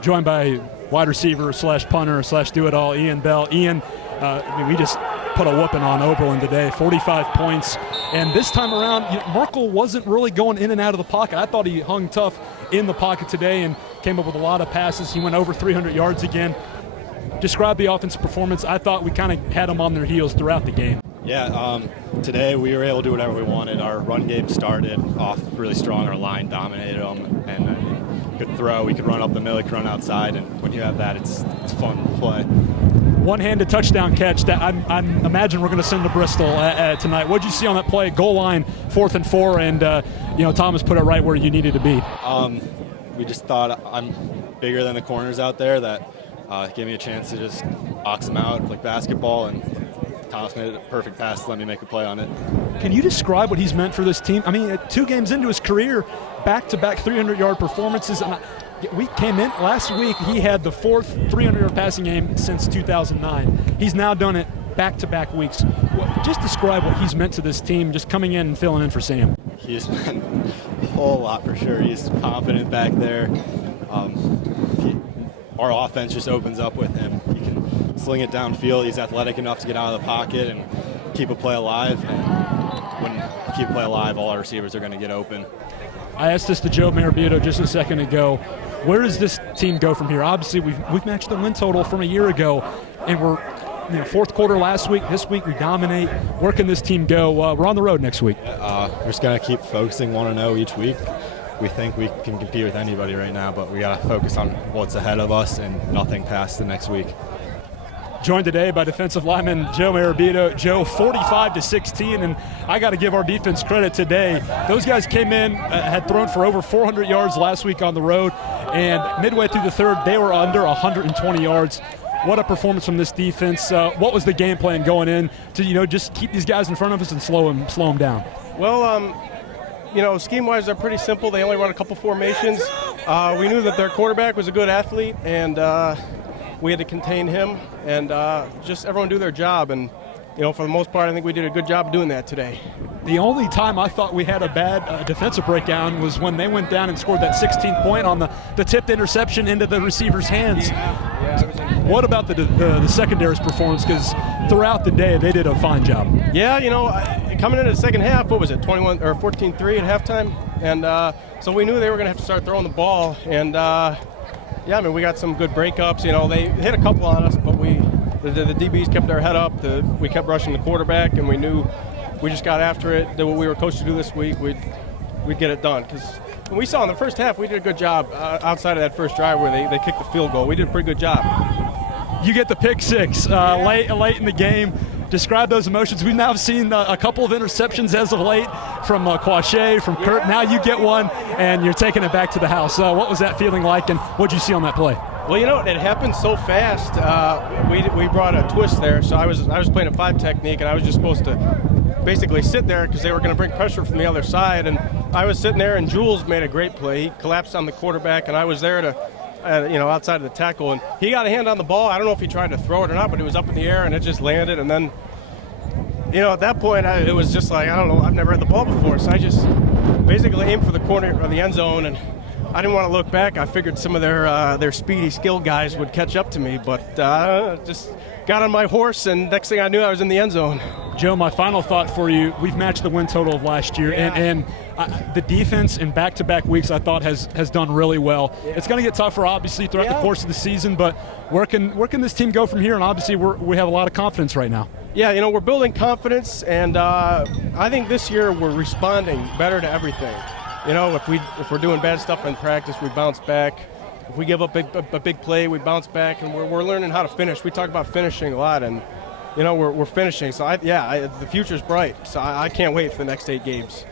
joined by wide receiver slash punter slash do-it-all Ian Bell. Ian, we just put a whooping on Oberlin today, 45 points. And this time around, Merkel wasn't really going in and out of the pocket. I thought he hung tough in the pocket today and came up with a lot of passes. He went over 300 yards again. Describe the offensive performance. I thought we kind of had them on their heels throughout the game. Yeah, today we were able to do whatever we wanted. Our run game started off really strong. Our line dominated them, and could throw. We could run up the middle, we could run outside, and when you have that, it's fun to play. One-handed touchdown catch that I imagine we're going to send to Bristol tonight. What did you see on that play? Goal line, 4th and 4, and Thomas put it right where you needed to be. We just thought I'm bigger than the corners out there that gave me a chance to just box them out like basketball, and Thomas made a perfect pass to let me make a play on it. Can you describe what he's meant for this team? I mean, 2 games into his career, back-to-back 300-yard performances. And we came in last week, he had the 4th 300-yard passing game since 2009. He's now done it back-to-back weeks. Just describe what he's meant to this team, just coming in and filling in for Sam. He's meant a whole lot for sure. He's confident back there. Our offense just opens up with him. He can sling it downfield. He's athletic enough to get out of the pocket and keep a play alive. And when you keep a play alive, all our receivers are going to get open. I asked this to Joe Marabito just a second ago. Where does this team go from here? Obviously, we've matched the win total from a year ago, and we're 4th quarter last week. This week we dominate. Where can this team go? We're on the road next week. We're just going to keep focusing 1-0 each week. We think we can compete with anybody right now, but we got to focus on what's ahead of us and nothing past the next week. Joined today by defensive lineman Joe Marabito. Joe, 45-16, and I got to give our defense credit today. Those guys came in, had thrown for over 400 yards last week on the road, and midway through the third, they were under 120 yards. What a performance from this defense. What was the game plan going in to just keep these guys in front of us and slow them down? Well, scheme-wise, they're pretty simple. They only run a couple formations. We knew that their quarterback was a good athlete, and we had to contain him and just everyone do their job. And, for the most part, I think we did a good job of doing that today. The only time I thought we had a bad defensive breakdown was when they went down and scored that 16th point on the tipped interception into the receiver's hands. What about the secondary's performance? Because throughout the day, they did a fine job. Yeah, coming into the second half, what was it, 14-3 at halftime? And so we knew they were going to have to start throwing the ball. And, we got some good breakups. They hit a couple on us, but the DBs kept their head up. We kept rushing the quarterback, and we knew we just got after it. That what we were coached to do this week, we'd get it done. Because we saw in the first half, we did a good job outside of that first drive where they kicked the field goal. We did a pretty good job. You get the pick six late in the game. Describe those emotions. We've now seen a couple of interceptions as of late from Quache, from Kurt. Now you get one, and you're taking it back to the house. What was that feeling like, and what did you see on that play? Well, it happened so fast. We brought a twist there. So I was playing a 5 technique, and I was just supposed to basically sit there because they were going to bring pressure from the other side. And I was sitting there, and Jules made a great play. He collapsed on the quarterback, and I was there to outside of the tackle, and he got a hand on the ball. I don't know if he tried to throw it or not, but it was up in the air, and it just landed. And then, at that point, it was just like, I don't know, I've never had the ball before, so I just basically aimed for the corner of the end zone, and I didn't want to look back. I figured some of their speedy, skilled guys would catch up to me, but just got on my horse, and next thing I knew, I was in the end zone. Joe, my final thought for you, we've matched the win total of last year, and the defense in back-to-back weeks I thought has done really well. Yeah. It's going to get tougher, obviously, throughout the course of the season, but where can this team go from here? And obviously we have a lot of confidence right now. Yeah, we're building confidence, and I think this year we're responding better to everything. If we're doing bad stuff in practice, we bounce back. If we give up a big play, we bounce back, and we're learning how to finish. We talk about finishing a lot, and we're finishing. So the future's bright. So I can't wait for the next 8 games.